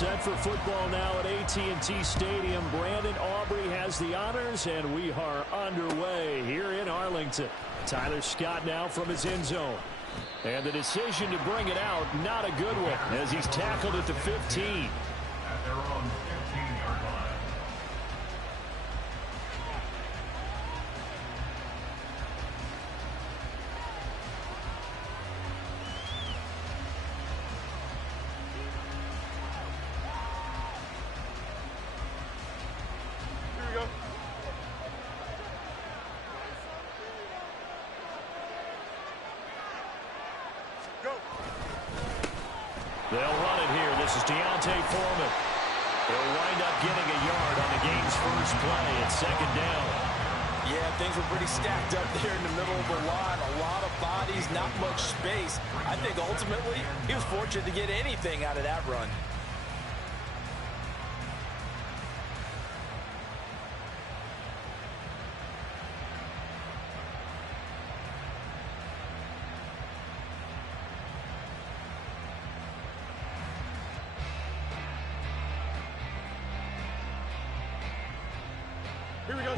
set for football now at AT&T Stadium. Brandon Aubrey has the honors, and we are underway here in Arlington. Tyler Scott now from his end zone. And the decision to bring it out, not a good one, as he's tackled at the 15. At their own 15-yard line. They'll run it here. This is Foreman. They'll wind up getting a yard on the game's first play at second down. Yeah, things were pretty stacked up there in the middle of the line. A lot of bodies, not much space. I think ultimately he was fortunate to get anything out of that run.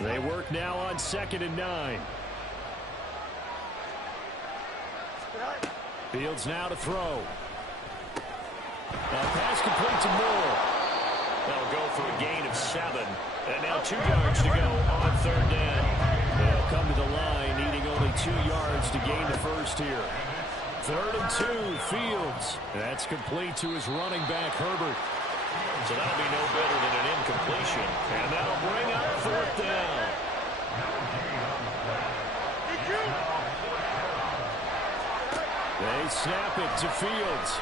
They work now on 2nd and 9. Fields now to throw. Pass complete to Moore. They'll go for a gain of 7. And now 2 yards to go on 3rd down. They'll come to the line, needing only 2 yards to gain the first here. 3rd and 2, Fields. That's complete to his running back, Herbert. So that'll be no better than an incompletion. And that'll bring up 4th down. They snap it to Fields.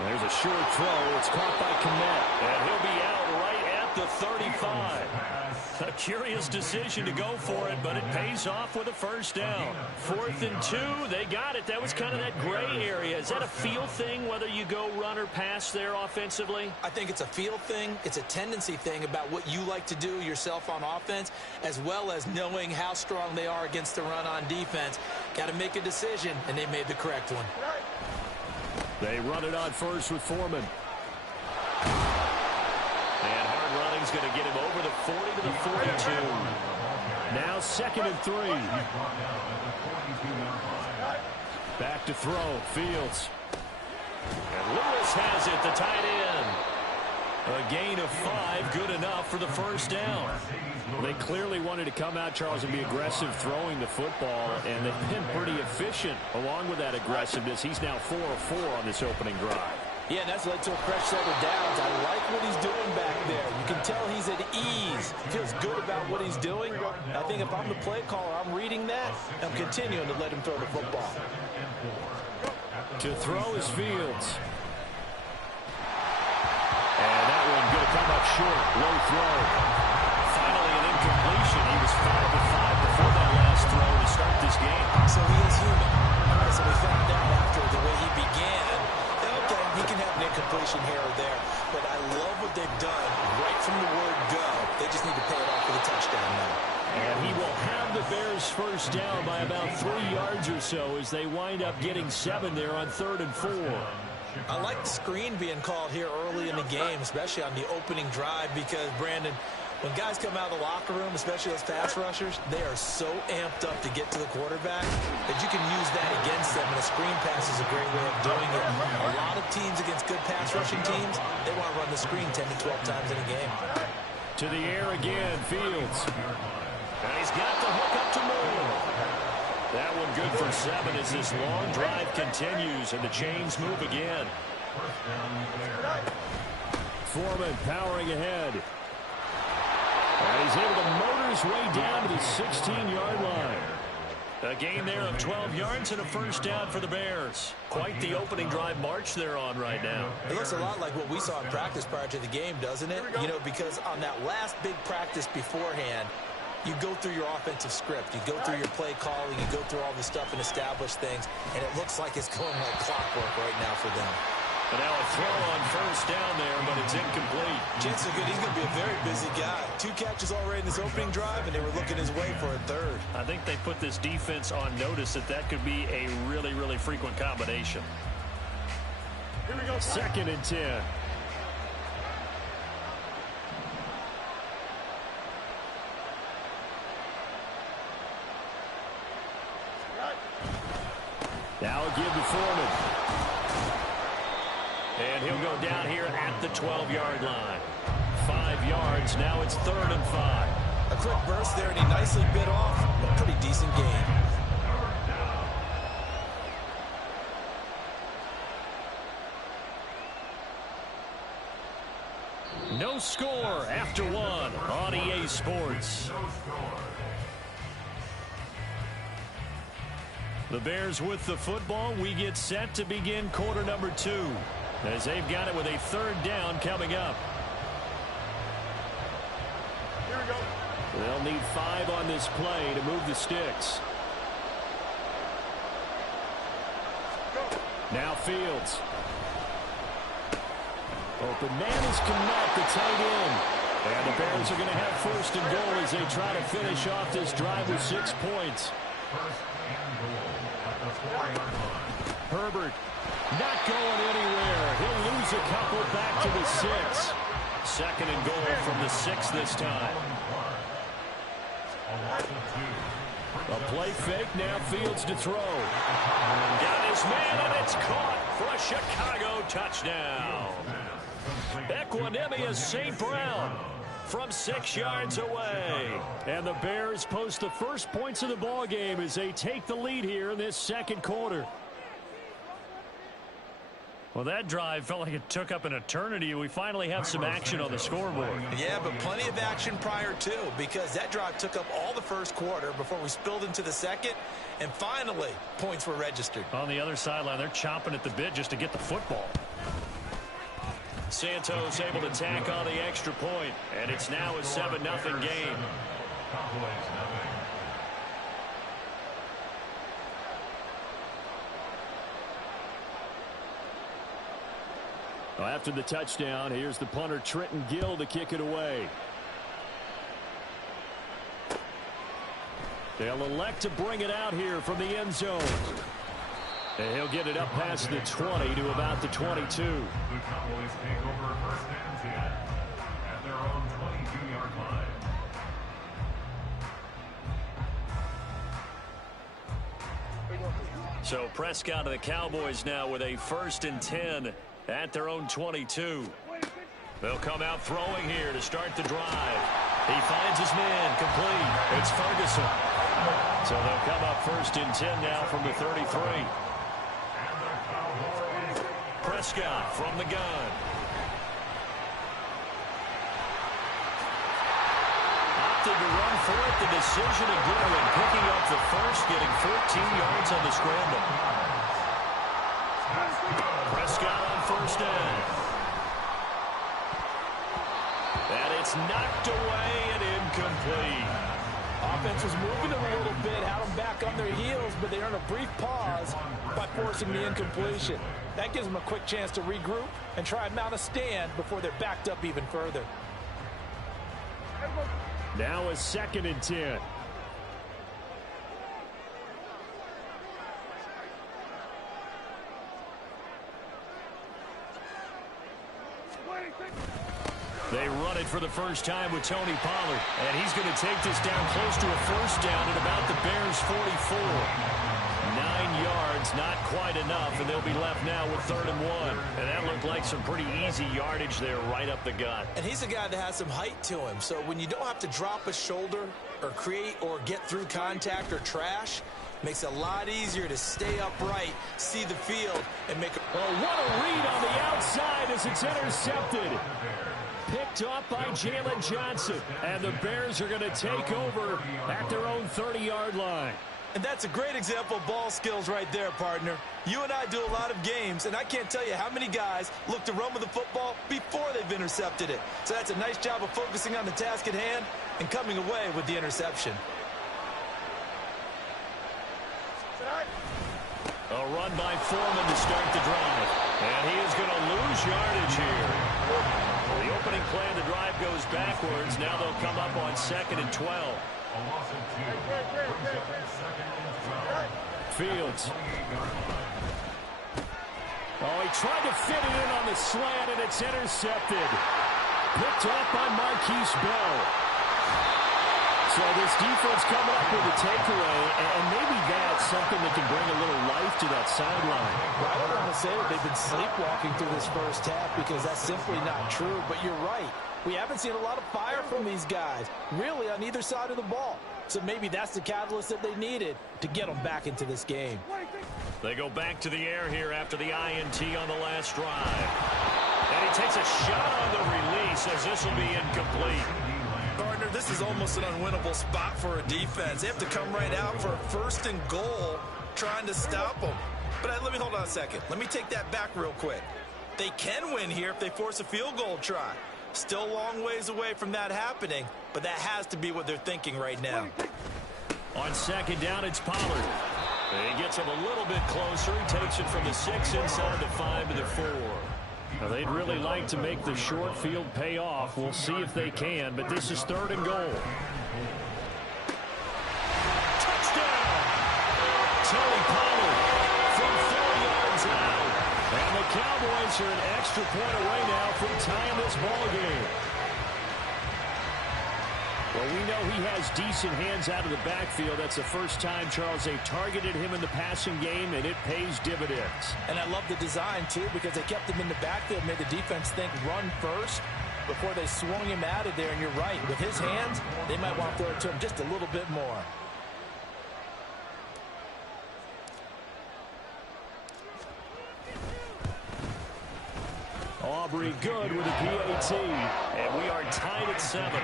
There's a short throw. It's caught by Kmet. And he'll be out right at the 35. A curious decision to go for it, but it pays off with a first down. 4th and 2, they got it. That was kind of that gray area. Is that a feel thing, whether you go run or pass there offensively? I think it's a feel thing. It's a tendency thing about what you like to do yourself on offense, as well as knowing how strong they are against the run on defense. Got to make a decision, and they made the correct one. They run it on first with Foreman. And hard running's going to get him over the 40 to the 42. Now 2nd and 3. Back to throw. Fields. And Lewis has it, the tight end. A gain of 5, good enough for the first down. They clearly wanted to come out, Charles, and be aggressive throwing the football, and they've been pretty efficient along with that aggressiveness. He's now 4 of 4 on this opening drive. Yeah, and that's led to a fresh set of downs. I like what he's doing back there. You can tell he's at ease. Feels good about what he's doing. I think if I'm the play caller, I'm reading that. I'm continuing to let him throw the football. To throw is Fields. And that one going to come up short. Low throw. Finally an incompletion. He was 5 of 5 before that last throw to start this game. So he is human. All right, so we found out after the way he began. Okay, he can have an incompletion here or there. But I love what they've done right from the word go. They just need to pay it off with a touchdown now. And he will have the Bears first down by about 3 yards or so as they wind up getting 7 there on 3rd and 4. I like the screen being called here early in the game, especially on the opening drive, because, Brandon, when guys come out of the locker room, especially those pass rushers, they are so amped up to get to the quarterback that you can use that against them, and a screen pass is a great way of doing it. A lot of teams against good pass rushing teams, they want to run the screen 10 to 12 times in a game. To the air again, Fields. And he's got the hook up to Moore. That one good for 7 as this long drive continues and the chains move again. Foreman powering ahead. And he's able to motor his way down to the 16-yard line. A gain there of 12 yards and a first down for the Bears. Quite the opening drive march they're on right now. It looks a lot like what we saw in practice prior to the game, doesn't it? You know, because on that last big practice beforehand, you go through your offensive script. You go through your play calling. You go through all this stuff and establish things. And it looks like it's going like clockwork right now for them. And now a throw on first down there, but it's incomplete. Chances are good he's going to be a very busy guy. 2 catches already in this opening drive, and they were looking his way for a 3rd. I think they put this defense on notice that that could be a really, really frequent combination. Second and 10. Now a give to Foreman. And he'll go down here at the 12-yard line. 5 yards. Now it's 3rd and 5. A quick burst there, and he nicely bit off a pretty decent gain. No score after 1 on EA Sports. The Bears with the football. We get set to begin quarter number 2 as they've got it with a 3rd down coming up. Here we go. They'll need 5 on this play to move the sticks. Now Fields. Open man is Kmet, the tight end. And the Bears are going to have 1st and goal as they try to finish off this drive with 6 points. 1st and goal at the 4-yard line. Herbert not going anywhere. He'll lose a couple back to the 6. 2nd and goal from the 6 this time. A play fake, now Fields to throw. Got his man, and it's caught for a Chicago touchdown. Equanimous St. Brown from 6 yards away. And the Bears post the first points of the ball game as they take the lead here in this 2nd quarter. Well, that drive felt like it took up an eternity. We finally have some action on the scoreboard. Yeah, but plenty of action prior to, because that drive took up all the 1st quarter before we spilled into the 2nd, and finally, points were registered. On the other sideline, they're chomping at the bit just to get the football. Santos able to tack on the extra point, and it's now a 7-0 game. Well, after the touchdown, here's the punter Trenton Gill to kick it away. They'll elect to bring it out here from the end zone. And he'll get it up past the 20 to about the 22. The Cowboys take over 1st and 10 at their own 22-yard line. So Prescott of the Cowboys now with a 1st and 10 at their own 22. They'll come out throwing here to start the drive. He finds his man complete. It's Ferguson. So they'll come up 1st and 10 now from the 33. Prescott from the gun. Opted to run for it. The decision a good one. Picking up the 1st, getting 14 yards on the scramble. Prescott on 1st down. And it's knocked away and incomplete. Offense was moving them a little bit, had them back on their heels, but they earned a brief pause by forcing the incompletion. That gives them a quick chance to regroup and try and mount a stand before they're backed up even further. Now a 2nd and 10. They run it for the first time with Tony Pollard. And he's going to take this down close to a 1st down at about the Bears' 44. 9 yards, not quite enough, and they'll be left now with 3rd and 1. And that looked like some pretty easy yardage there right up the gut. And he's a guy that has some height to him, so when you don't have to drop a shoulder or create or get through contact or trash, makes it a lot easier to stay upright, see the field, and make a... Oh, what a read on the outside as it's intercepted. Picked off by Jalen Johnson. And the Bears are going to take over at their own 30-yard line. And that's a great example of ball skills right there, partner. You and I do a lot of games, and I can't tell you how many guys look to run with the football before they've intercepted it. So that's a nice job of focusing on the task at hand and coming away with the interception. A run by Foreman to start the drive. And he is going to lose yardage here. The opening play of the drive goes backwards. Now they'll come up on 2nd and 12. A loss of 2. Brings up 2nd and 12. Fields. Oh, he tried to fit it in on the slant, and it's intercepted. Picked off by Marquise Bell. So this defense coming up with a takeaway, and maybe that's something that can bring a little life to that sideline. Well, I don't want to say that they've been sleepwalking through this first half because that's simply not true, but you're right. We haven't seen a lot of fire from these guys, really on either side of the ball. So maybe that's the catalyst that they needed to get them back into this game. They go back to the air here after the INT on the last drive. And he takes a shot on the release as this will be incomplete. Partner, this is almost an unwinnable spot for a defense. They have to come right out for a 1st and goal trying to stop them. But let me hold on a second. Let me take that back real quick. They can win here if they force a field goal try. Still a long ways away from that happening, but that has to be what they're thinking right now. On 2nd down, it's Pollard. He gets him a little bit closer. He takes it from the 6 inside the 5 to the 4. Now, they'd really like to make the short field pay off. We'll see if they can, but this is 3rd and goal. Touchdown! Tony Pollard from 4 yards out. And the Cowboys are an extra point away now from tying this ball game. Well, we know he has decent hands out of the backfield. That's the first time, Charles, they've targeted him in the passing game, and it pays dividends. And I love the design, too, because they kept him in the backfield, made the defense think run first before they swung him out of there. And you're right, with his hands, they might want to throw it to him just a little bit more. Aubrey good with a PAT, and we are tied at 7.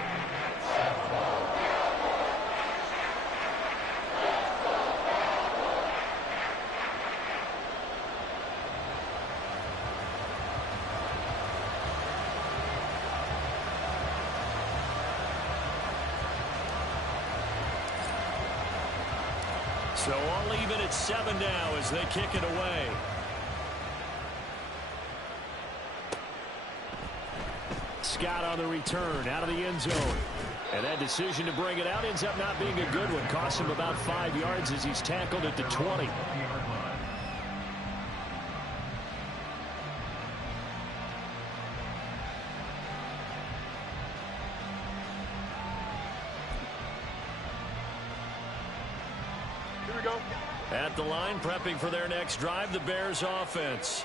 So all even at 7 now as they kick it away. Scott on the return out of the end zone. And that decision to bring it out ends up not being a good one. Costs him about 5 yards as he's tackled at the 20. At the line, prepping for their next drive, the Bears offense.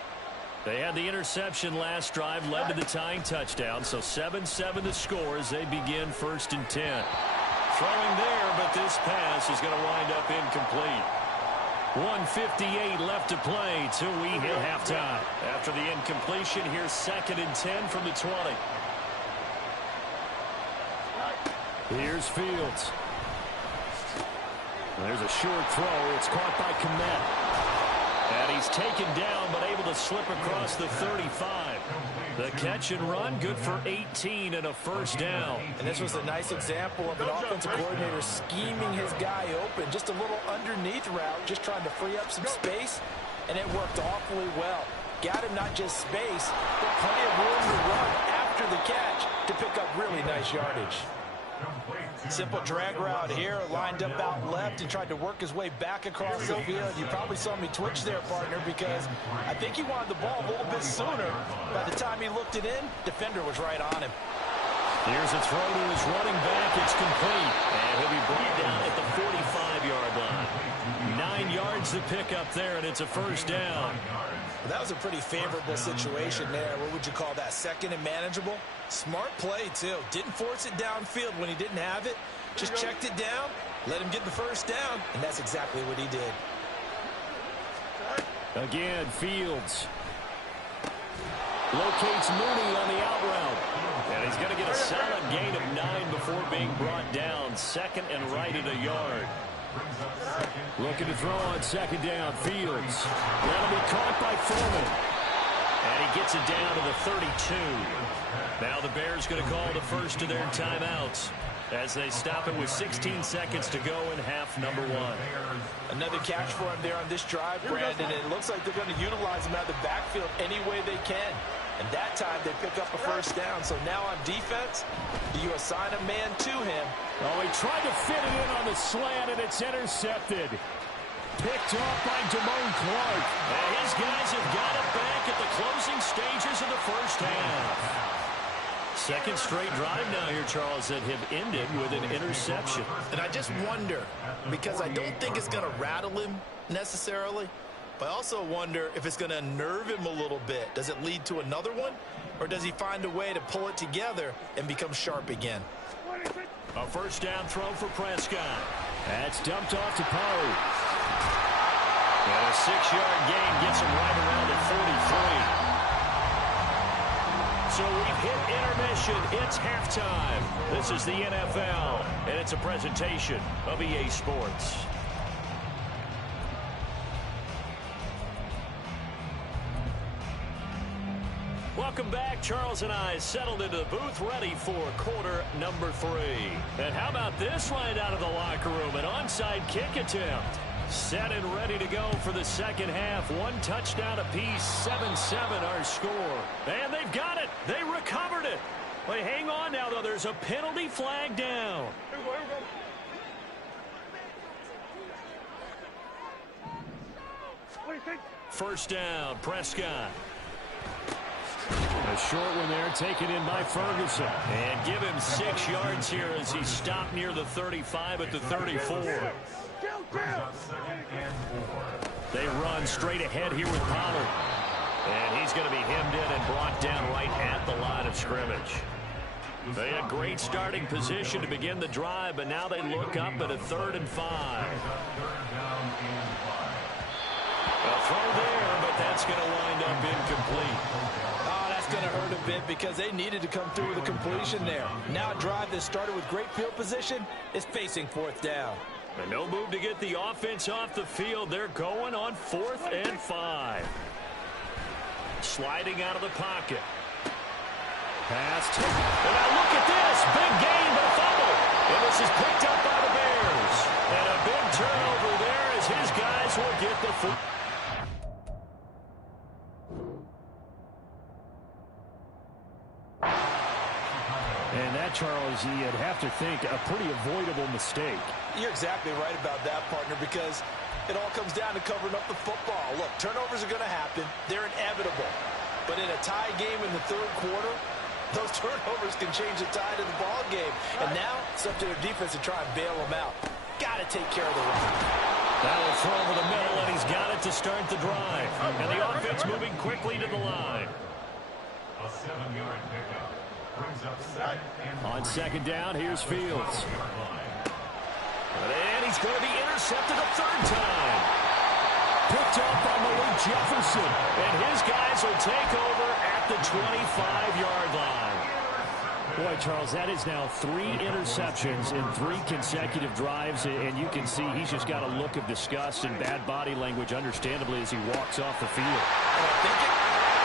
They had the interception last drive, led to the tying touchdown, so 7-7 the score as they begin 1st and 10. Throwing there, but this pass is going to wind up incomplete. 1:58 left to play till we hit halftime. After the incompletion, here's 2nd and 10 from the 20. Here's Fields. There's a short throw. It's caught by Kmet. And he's taken down, but able to slip across the 35. The catch and run, good for 18 and a 1st down. And this was a nice example of an offensive coordinator scheming his guy open. Just a little underneath route, just trying to free up some space, and it worked awfully well. Got him not just space, but plenty of room to run after the catch to pick up really nice yardage. Simple drag route here, lined up out left and tried to work his way back across the field. You probably saw me twitch there, partner, because I think he wanted the ball a little bit sooner. By the time he looked it in, defender was right on him. Here's a throw to his running back. It's complete. And he'll be brought down at the 45-yard line. 9 yards to pick up there, and it's a 1st down. Well, that was a pretty favorable situation there. What would you call that? 2nd and manageable? Smart play, too. Didn't force it downfield when he didn't have it. Just checked it down, let him get the 1st down, and that's exactly what he did. Again, Fields locates Mooney on the out route. And he's going to get a solid gain of 9 before being brought down. 2nd and right at a yard. Looking to throw on 2nd down. Fields. That'll be caught by Foreman. And he gets it down to the 32. Now the Bears going to call the first of their timeouts as they stop it with 16 seconds to go in half number 1. Another catch for him there on this drive, Brandon. And it looks like they're going to utilize him out of the backfield any way they can. And that time they pick up a 1st down. So now on defense, do you assign a man to him? Oh, he tried to fit it in on the slant, and it's intercepted. Picked picked off by Damone Clark. And his guys have got it back at the closing stages of the first half. Second straight drive now here, Charles, that have ended with an interception. And I just wonder, because I don't think it's going to rattle him necessarily, but I also wonder if it's going to unnerve him a little bit. Does it lead to another one, or does he find a way to pull it together and become sharp again? A first down throw for Prescott. That's dumped off to Poe. And a 6-yard gain gets him right around the 43. So we've hit intermission. It's halftime. This is the NFL, and it's a presentation of EA Sports. Welcome back. Charles and I settled into the booth, ready for quarter number 3. And how about this right out of the locker room? An onside kick attempt. Set and ready to go for the second half. 1 touchdown apiece, 7-7 our score. And they've got it. They recovered it. But hang on now, though. There's a penalty flag down. First down, Prescott. A short one there, taken in by Ferguson. And give him 6 yards here as he stopped near the 35 at the 34. They run straight ahead here with Pollard. And he's going to be hemmed in and brought down right at the line of scrimmage. They had great starting position to begin the drive, but now they look up at a 3rd and 5. A throw there, but that's going to wind up incomplete. Oh, that's going to hurt a bit because they needed to come through with a completion there. Now a drive that started with great field position is facing 4th down. And no move to get the offense off the field. They're going on 4th and 5. Sliding out of the pocket. Pass to... And now look at this. Big gain, but fumble. And this is picked up by the Bears. And a big turnover there as his guys will get the foot. And that, Charles, you'd have to think a pretty avoidable mistake. You're exactly right about that, partner, because it all comes down to covering up the football. Look, turnovers are going to happen. They're inevitable. But in a tie game in the 3rd quarter, those turnovers can change the tide of the ball game. And now it's up to their defense to try and bail them out. Got to take care of the run. That'll throw over the middle, and he's got it to start the drive. And the offense moving quickly to the line. A 7-yard pickup. Brings up 2nd and 4. On 2nd down, here's Fields. And he's going to be intercepted a 3rd time. Picked up by Malik Jefferson. And his guys will take over at the 25-yard line. Boy, Charles, that is now 3 interceptions in 3 consecutive drives. And you can see he's just got a look of disgust and bad body language, understandably, as he walks off the field.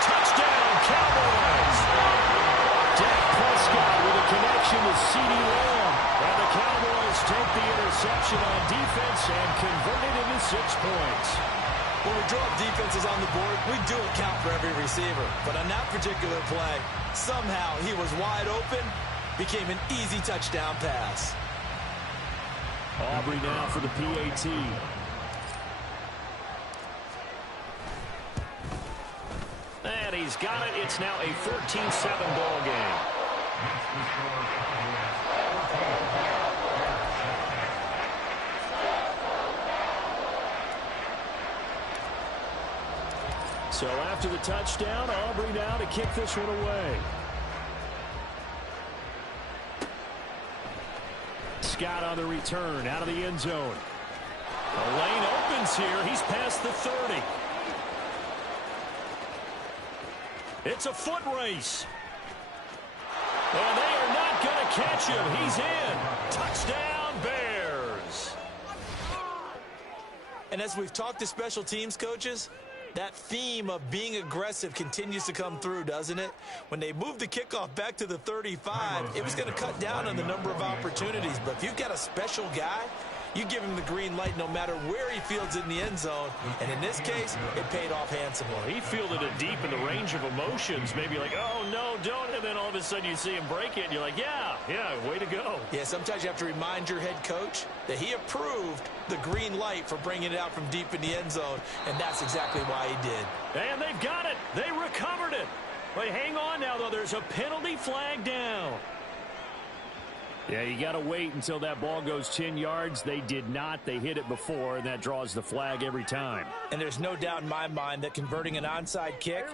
Touchdown, Cowboys! Dak Prescott with a connection with CeeDee Lamb. And the Cowboys take the interception on defense and convert it into 6 points. When we draw up defenses on the board, we do account for every receiver. But on that particular play, somehow he was wide open, became an easy touchdown pass. Aubrey now for the PAT. And he's got it. It's now a 14-7 ball game. So after the touchdown, Aubrey now to kick this one away. Scott on the return out of the end zone. The lane opens here. He's past the 30. It's a foot race. And they are not going to catch him. He's in. Touchdown, Bears. And as we've talked to special teams coaches, that theme of being aggressive continues to come through, doesn't it? When they moved the kickoff back to the 35, it was going to cut down on the number of opportunities. But if you've got a special guy, You give him the green light no matter where he fields it in the end zone. And in this case, it paid off handsomely. He fielded it deep in the range of emotions. Maybe like, oh, no, don't. And then all of a sudden you see him break it. And you're like, yeah, way to go. Yeah, sometimes you have to remind your head coach that he approved the green light for bringing it out from deep in the end zone. And that's exactly why he did. And they've got it. They recovered it. But hang on now, though. There's a penalty flag down. Yeah, you got to wait until that ball goes 10 yards. They did not. They hit it before, and that draws the flag every time. And there's no doubt in my mind that converting an onside kick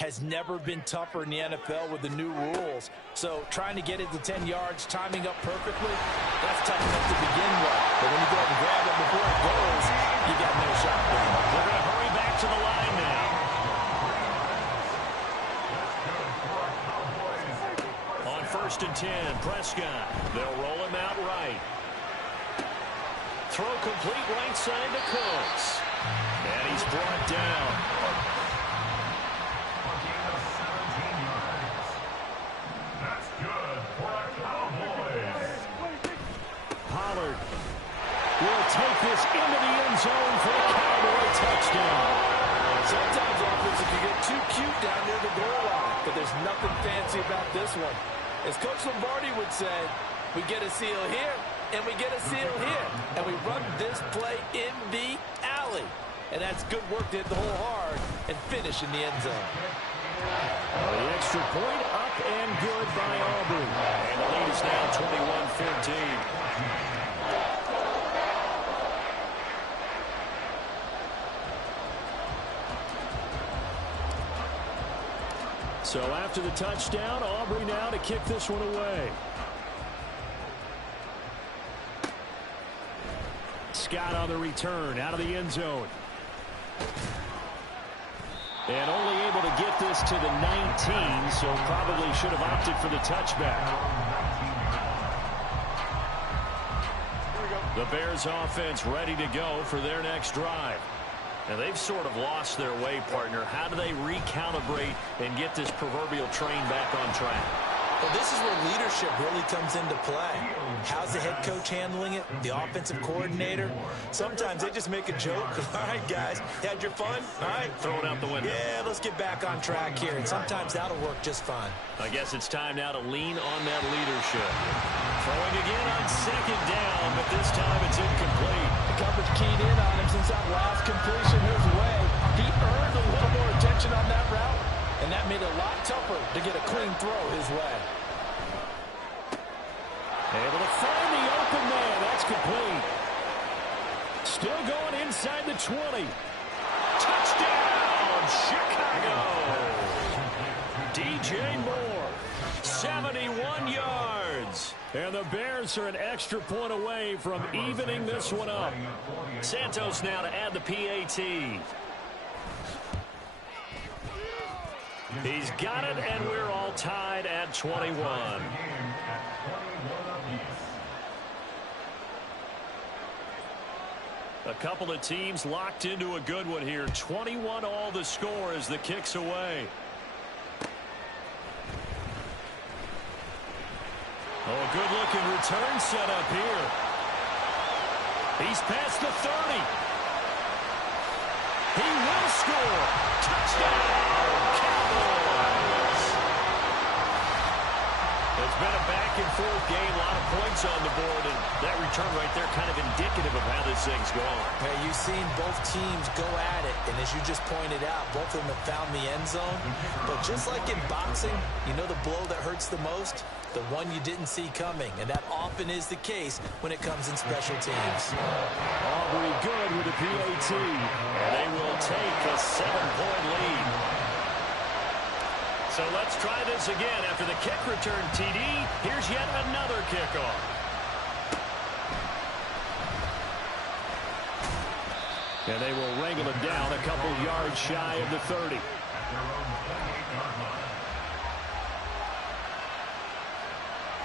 has never been tougher in the NFL with the new rules. So trying to get it to 10 yards, timing up perfectly, that's tough enough to begin with. But when you go ahead and grab it before it goes, you got no shot. They're going to hurry back to the line now. On 1st and 10, Prescott. They'll roll him out right. Throw complete right side to Cooks. And he's brought down. That's good for the Cowboys. Pollard will take this into the end zone for a Cowboy touchdown. Sometimes offense can get too cute down near the goal line, but there's nothing fancy about this one. As Coach Lombardi would say, we get a seal here, and we get a seal here, and we run this play in the alley. And that's good work to hit the hole hard and finish in the end zone. The extra point up and good by Aubrey. And the lead is now 21-14. So after the touchdown, Aubrey now to kick this one away. Scott on the return out of the end zone. And only able to get this to the 19, so probably should have opted for the touchback. The Bears offense ready to go for their next drive. Now, they've sort of lost their way, partner. How do they recalibrate and get this proverbial train back on track? Well, this is where leadership really comes into play. How's the head coach handling it? The offensive coordinator? Sometimes they just make a joke. All right, guys, had your fun? All right. Throw it out the window. Yeah, let's get back on track here. And sometimes that'll work just fine. I guess it's time now to lean on that leadership. Throwing again on 2nd down, but this time it's incomplete. The coverage keyed in on him since that last completion his way. He earned a little more attention on that route, and that made it a lot tougher to get a clean throw his way. Able to find the open man. That's complete. Still going inside the 20. Touchdown, Chicago. DJ Moore, 71 yards. And the Bears are an extra point away from evening this one up. Santos now to add the PAT. He's got it, and we're all tied at 21. A couple of teams locked into a good one here. 21 all the score as the kick's away. Oh, good-looking return set up here. He's past the 30. He will score. Touchdown, Cowboys. It's been a back-and-forth game, a lot of points on the board, and that return right there kind of indicative of how this thing's going. Hey, you've seen both teams go at it, and as you just pointed out, both of them have found the end zone. But just like in boxing, you know the blow that hurts the most? The one you didn't see coming, and that often is the case when it comes in special teams. Aubrey good with the PAT, and they will take a 7-point lead. So let's try this again. After the kick return TD, here's yet another kickoff. And they will wrangle him down a couple yards shy of the 30.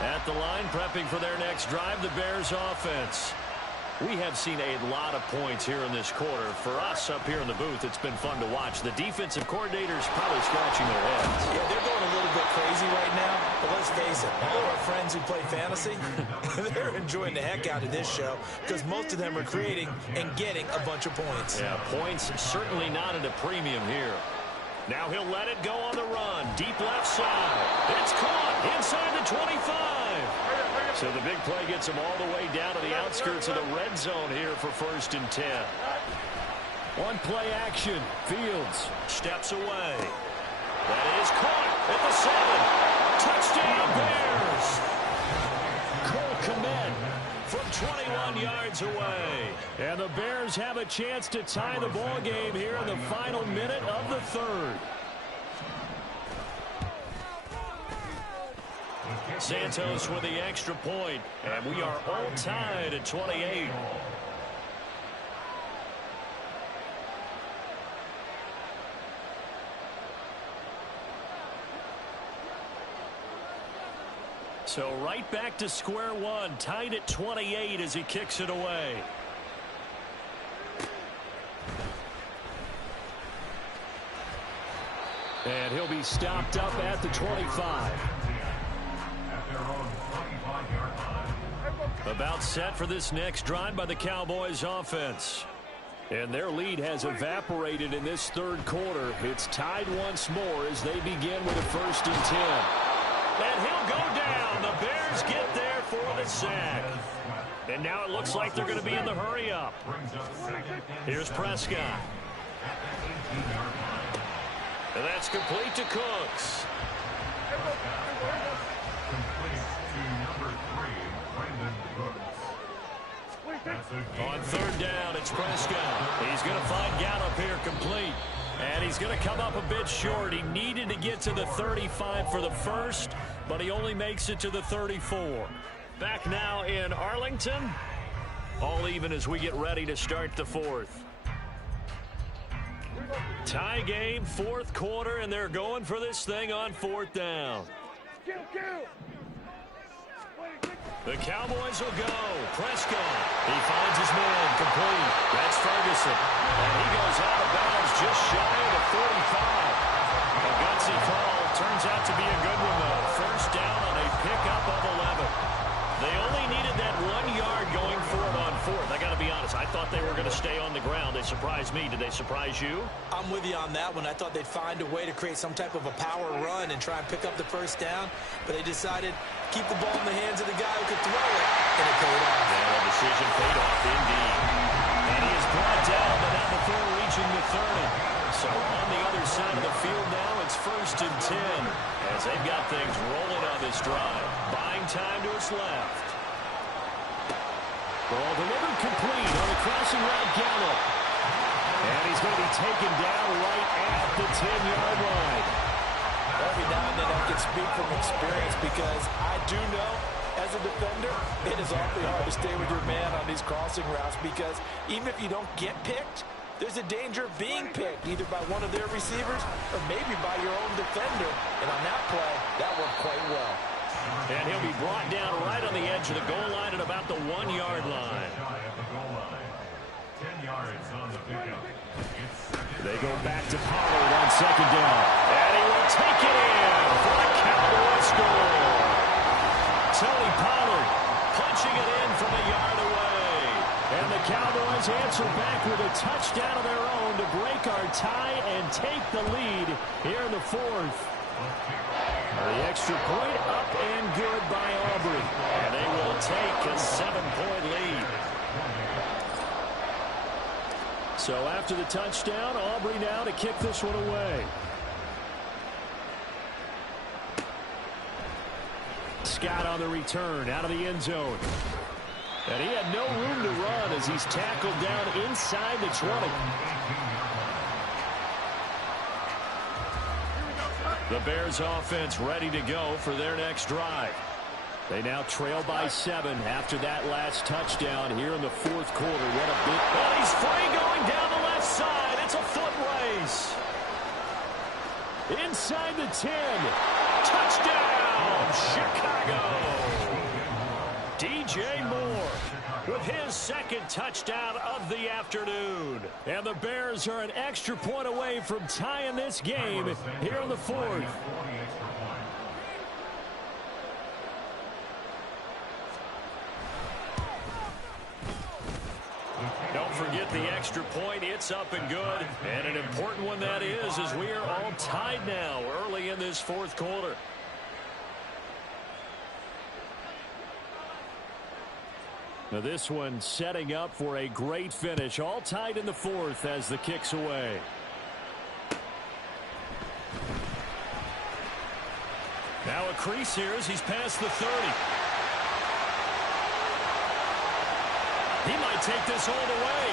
At the line, prepping for their next drive, the Bears offense. We have seen a lot of points here in this quarter. For us up here in the booth, it's been fun to watch. The defensive coordinators probably scratching their heads. Yeah, they're going a little bit crazy right now. But let's face it, all of our friends who play fantasy, they're enjoying the heck out of this show because most of them are creating and getting a bunch of points. Yeah, points certainly not at a premium here. Now he'll let it go on the run. Deep left side. It's caught inside the 25. So the big play gets him all the way down to the outskirts of the red zone here for 1st and 10. One play action. Fields steps away. That is caught at the 7. Touchdown Bears. Cole Kmet from 21 yards away. And the Bears have a chance to tie the ball game here in the final minute of the 3rd. Santos with the extra point, and we are all tied at 28. So right back to square one, tied at 28 as he kicks it away. And he'll be stopped up at the 25. About set for this next drive by the Cowboys offense. And their lead has evaporated in this 3rd quarter. It's tied once more as they begin with a 1st and 10. And he'll go down. The Bears get there for the sack. And now it looks like they're going to be in the hurry up. Here's Prescott. And that's complete to Cooks. On 3rd down, it's Prescott. He's going to find Gallup here complete. And he's going to come up a bit short. He needed to get to the 35 for the first, but he only makes it to the 34. Back now in Arlington. All even as we get ready to start the 4th. Tie game, 4th quarter, and they're going for this thing on 4th down. The Cowboys will go. Prescott. He finds his man complete. That's Ferguson. And he goes out of bounds just shy of the 45. A gutsy call. Turns out to be a good one, though. 1st down on a pickup of 11. They only needed that 1 yard going for it on 4th. I got to be honest. I thought they were going to stay on the ground. They surprised me. Did they surprise you? I'm with you on that one. I thought they'd find a way to create some type of a power run and try and pick up the 1st down. But they decided keep the ball in the hands of the guy who could throw it, and it paid off. Yeah, the decision paid off indeed. And he is brought down, but not before reaching the 30. So on the other side of the field now, it's 1st and 10 as they've got things rolling on this drive. Buying time to his left. Ball delivered complete on the crossing route, Gallup. And he's going to be taken down right at the 10-yard line. Every now and then I can speak from experience because I do know as a defender it is awfully hard to stay with your man on these crossing routes because even if you don't get picked, there's a danger of being picked either by one of their receivers or maybe by your own defender. And on that play, that worked quite well. And he'll be brought down right on the edge of the goal line at about the 1-yard line. 10 yards on the pickup. They go back to Pollard on 2nd down. And he will take it in for a Cowboy score. Tony Pollard punching it in from a yard away. And the Cowboys answer back with a touchdown of their own to break our tie and take the lead here in the 4th. The extra point up and good by Aubrey. And they will take a 7-point lead. So after the touchdown, Aubrey now to kick this one away. Scott on the return out of the end zone. And he had no room to run as he's tackled down inside the 20. The Bears offense ready to go for their next drive. They now trail by 7 after that last touchdown here in the 4th quarter. What a big... Oh, he's free going down the left side. It's a foot race. Inside the 10. Touchdown, Chicago. DJ Moore. with his second touchdown of the afternoon. And the Bears are an extra point away from tying this game here in the fourth. Don't forget the extra point. It's up and good. And an important one that is, as we are all tied now early in this fourth quarter. Now this one setting up for a great finish. All tied in the fourth as the kick's away. Now a crease here as he's past the 30. He might take this all the way.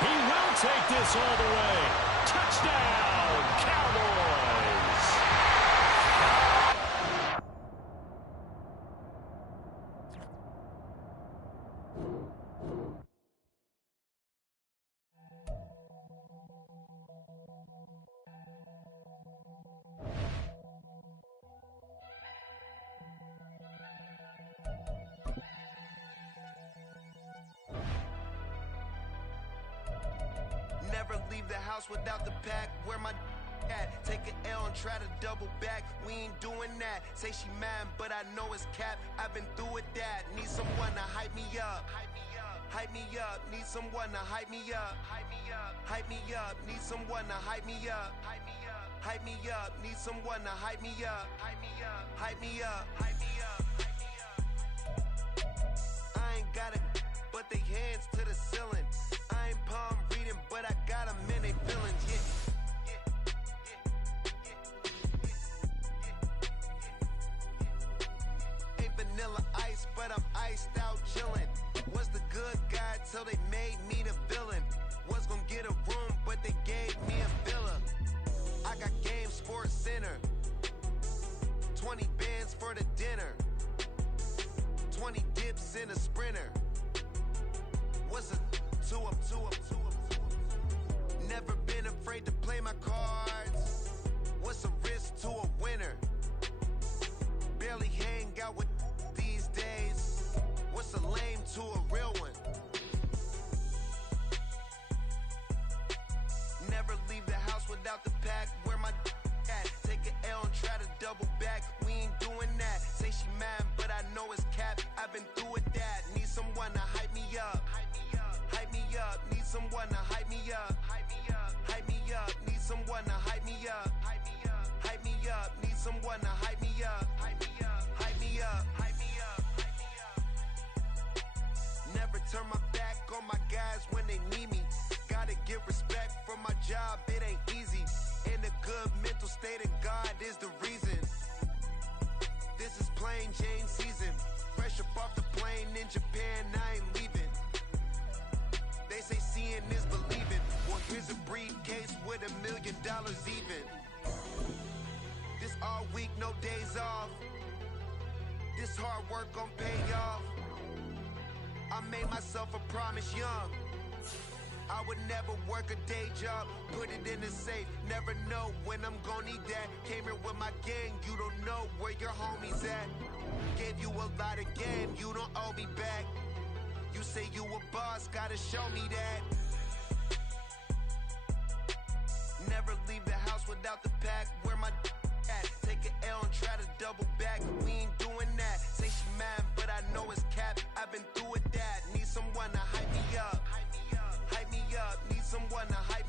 He will take this all the way. Touchdown, Cowboys! Never leave the house without the pack. Where my at? Take an L and try to double back. We ain't doing that. Say she mad, but I know it's cap. I've been through with that. Need someone to hype me up. Hype me up. Need someone to hype me up. Hype me up. Hype me up. Need someone to hype me up. Hype me up. Hype me up. Need someone to hype me up. Hype me up. Hype me up. Hype me up. Hype me up. I ain't got it, but they hands to the ceiling. I ain't palm reading, but I got them in they feelings. Ain't vanilla ice, but I'm iced out chillin'. Was the good guy till they made me the villain. Was gonna get a room, but they gave me a villa. I got game, Sports Center. 20 bands for the dinner. 20 dips in a sprinter. What's a 2 up, 2 up, 2 up? Never been afraid to play my cards. What's a risk to a winner? Barely hang out with these days. What's a lame to a real one? Never leave the house without the pack. Where my at? Take an L and try to double back. We ain't doing that. Say she mad, but I know it's cap. I've been through with that. Need someone to hype me up. Hype me up. Need someone to hype me up. Hype me up. Hype me up. Need someone to hype me up. Hype me up. Hype me up. Need someone to hype me up. Hype me up. Hype me up. Hype me up. Hype me up. Never turn my back on my guys when they need me. Gotta give respect for my job. It ain't easy. In a good mental state, and God is the reason. This is plain Jane season. Fresh up off the plane in Japan, I ain't leaving. They say seeing is believing. Well, here's a briefcase with $1 million even. This all week, no days off. This hard work gon' pay off. I made myself a promise young. I would never work a day job, put it in the safe. Never know when I'm gon' need that. Came here with my gang, you don't know where your homies at. Gave you a lot of game, you don't owe me back. You say you a boss, gotta show me that. Never leave the house without the pack. Where my at? Take an L and try to double back. We ain't doing that. Say she mad, but I know it's cap. I've been through with that. Need someone to hype me up. Hype me up. Need someone to hype